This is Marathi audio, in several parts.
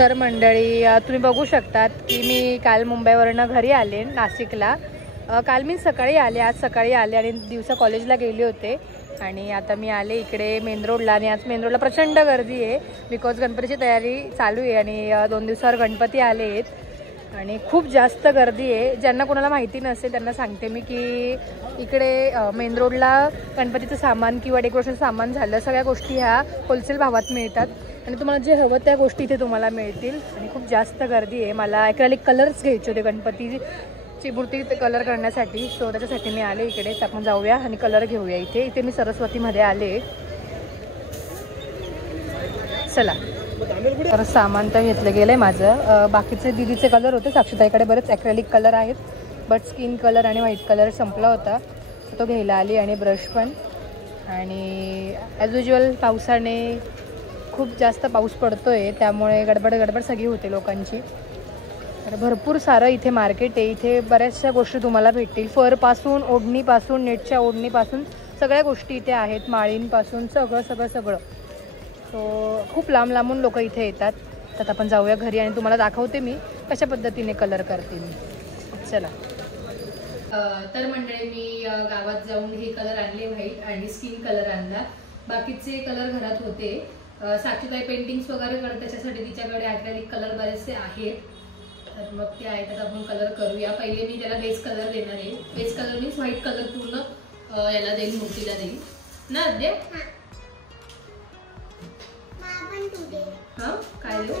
तर मंडळी तुम्ही बघू शकतात की मी काल मुंबईवरनं घरी आले नाशिकला. काल मी सकाळी आले, आज सकाळी आले आणि दिवसा कॉलेजला गेले होते आणि आता मी आले इकडे मेन रोडला. आणि आज मेन रोडला प्रचंड गर्दी आहे बिकॉज गणपतीची तयारी चालू आहे आणि 2 दिवसावर गणपती आले आहेत आणि खूप जास्त गर्दी आहे. ज्यांना कोणाला माहिती नसेल त्यांना सांगते मी की इकडे मेन रोडला गणपतीचं सामान किंवा डेकोरेशन सामान झालं सगळ्या गोष्टी ह्या होलसेल भावात मिळतात आणि तुम्हाला जे हवं त्या गोष्टी इथे तुम्हाला मिळतील. आणि खूप जास्त गर्दी आहे. मला ॲक्रेलिक कलर्स घ्यायचे होते गणपतीची मूर्ती कलर करण्यासाठी, सो त्याच्यासाठी मी आले इकडे. तर आपण जाऊया आणि कलर घेऊया. इथे मी सरस्वतीमध्ये आले. चला, तर सामान तर घेतलं गेलं आहे माझं. बाकीचे दीदीचे कलर होते, साक्षीताईकडे बरेच ॲक्रेलिक कलर आहेत, बट स्किन कलर आणि व्हाईट कलर संपला होता, तो घ्यायला आली. आणि ब्रश पण. आणि ॲज युजल पावसाने खूप जास्त पाऊस पडतो आहे त्यामुळे गडबड सगळी होते लोकांची. तर भरपूर सारं इथे मार्केट आहे. इथे बऱ्याचशा गोष्टी तुम्हाला भेटतील, फरपासून ओढणीपासून नेटच्या ओढणीपासून सगळ्या गोष्टी इथे आहेत, माळींपासून सगळं. सो खूप लांबून लोक इथे येतात. तर आपण जाऊया घरी आणि तुम्हाला दाखवते मी कशा पद्धतीने कलर करते मी. चला. तर मंडळी मी गावात जाऊन हे कलर आणले, व्हाईट आणि स्किन कलर आणला. बाकीचे कलर घरात होते. साक्षीताई पेंटिंग्स वगैरे करत त्याच्यासाठी तिच्याकडे ॲक्रेलिक कलर बरेचसे आहेत, तर मग ते आहेत. आता आपण कलर करूया. पहिले मी त्याला बेस कलर देणार आहे. Base colour means white colour पूर्ण याला देईल, मूर्तीला देईल ना अद्या. हां, काय देऊ?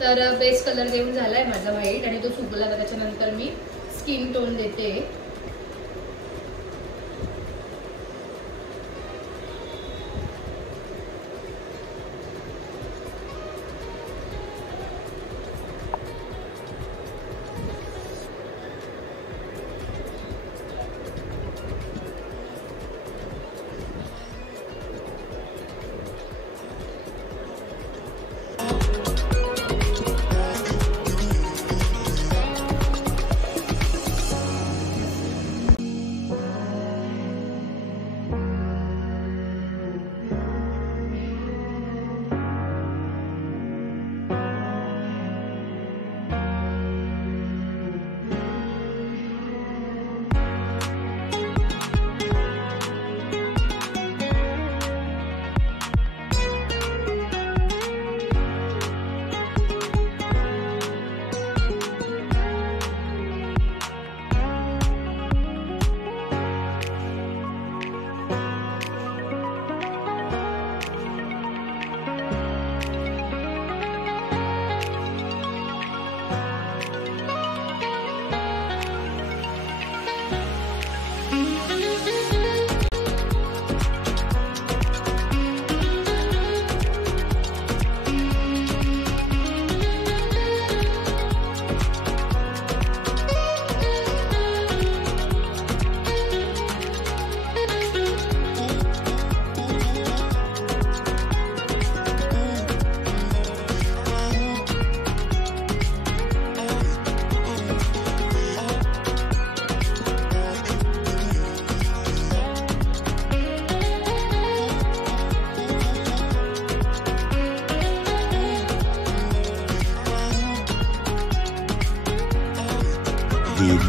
तर बेस कलर देऊन झालाय माझा व्हाईट आणि तो सुकला. तर त्याच्यानंतर मी स्किन टोन देते.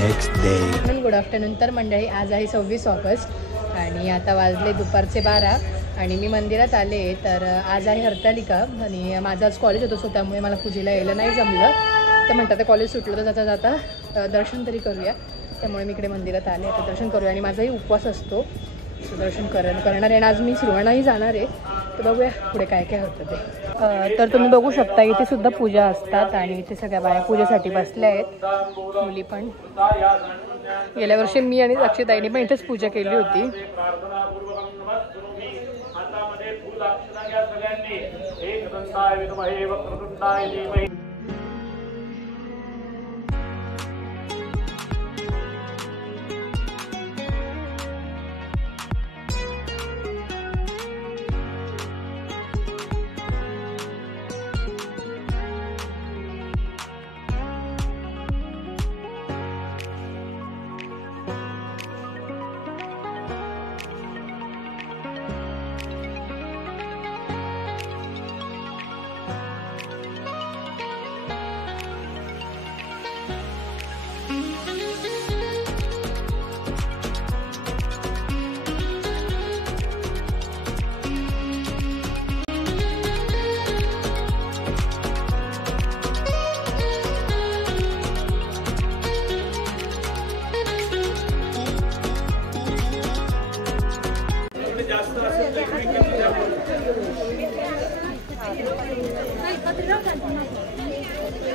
Next day. Good afternoon. तर मंडळी आज आहे 26 ऑगस्ट आणि आता वाजले दुपारचे 12 आणि मी मंदिरात आले. तर आज आहे हरतालिका आणि माझं आज कॉलेज होतं, सो त्यामुळे मला पूजेला यायला नाही जमलं. तर म्हणतात ते कॉलेज सुटलं तर जाता जाता दर्शन तरी करूया. त्यामुळे मी इकडे मंदिरात आले. आता दर्शन करूया आणि माझाही उपवास असतो, दर्शन करणार आहे. आणि आज मी सुरवाणाही जाणार आहे, तर बघूया पुढे काय काय होतं ते. तर तुम्ही बघू शकता इथे सुद्धा पूजा असतात आणि इथे सगळ्या बाया पूजेसाठी बसल्या आहेत, मुली पण. गेल्या वर्षी मी आणि साक्षीताईने पण इथेच पूजा केली होती.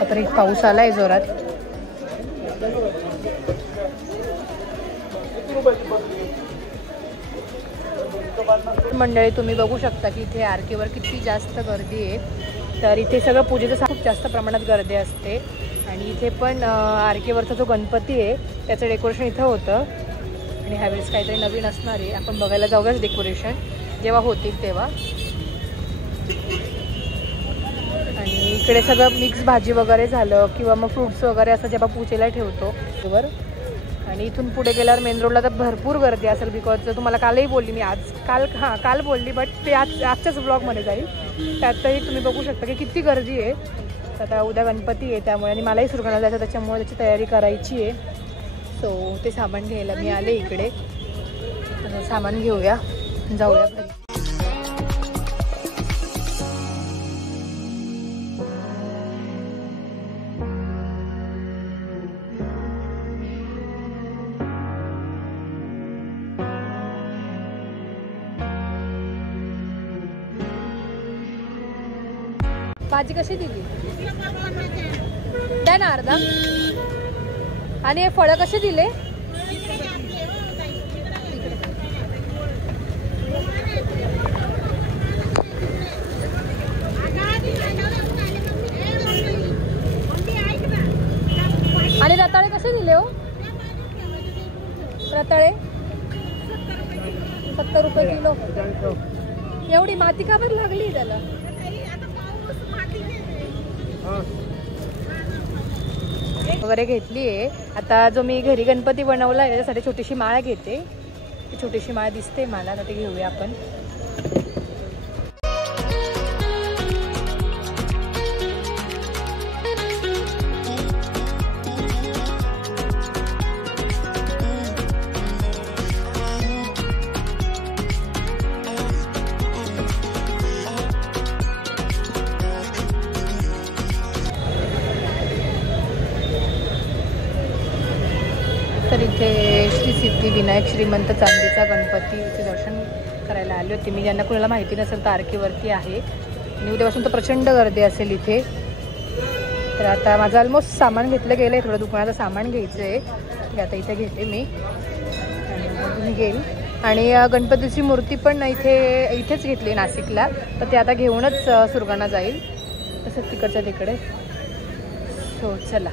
आता एक पाऊस आलाय जोरात. मंडळी तुम्ही बघू शकता की इथे आरकेवर किती जास्त गर्दी आहे. तर इथे सगळं पूजेचं खूप जास्त प्रमाणात गर्दी असते. आणि इथे पण आरकेवरचा जो गणपती आहे त्याचं डेकोरेशन इथं होतं आणि ह्यावेळेस काहीतरी नवीन असणार आहे. आपण बघायला जाऊयाच डेकोरेशन जेव्हा होतील तेव्हा. आणि इकडे सगळं मिक्स भाजी वगैरे झालं किंवा मग फ्रूट्स वगैरे असं जेव्हा पूजेला ठेवतो बरोबर. आणि इथून पुढे गेल्यावर मेन रोडला तर भरपूर गर्दी असेल, बिकॉज तुम्हाला कालही बोलली मी, काल बोलली, बट ते आजच्याच ब्लॉगमध्ये जाईल. त्यातही तुम्ही बघू शकता की किती गर्दी आहे. आता उद्या गणपती आहे त्यामुळे, आणि मलाही सुरगाणा जायचं त्याच्यामुळे त्याची तयारी करायची आहे. सो ते सामान घ्यायला मी आले इकडे. सामान घेऊया, जाऊया घरी. भाजी कशी दिली? द्या ना अर्धा. आणि हे फळं कसे दिले? आणि रताळे कसे दिले हो? रताळे 70 रुपये किलो. एवढी माती का बरं लागली त्याला? वगैरे घेतली आहे. आता जो मी घरी गणपती बनवला आहे त्याच्यासाठी छोटीशी माळ घेते. ती छोटीशी माळ दिसते मला, आता ते घेऊया आपण. तर इथे श्री सिद्धिविनायक श्रीमंत चांदीचा गणपतीचे दर्शन करायला आले होते मी. ज्यांना कुणाला माहिती नसेल तर आरकेवरती आहे आणि उद्यापासून तर प्रचंड गर्दी असेल इथे. तर आता माझं ऑलमोस्ट सामान घेतलं गेलं आहे, थोडं दुकानाचं सामान घ्यायचं आहे. आता इथे घेते मी आणि घेईल. आणि गणपतीची मूर्ती पण इथेच घेतली नाशिकला, तर ते आता घेऊनच सुरगाणा जाईल, तसंच तिकडच्या तिकडे. सो चला.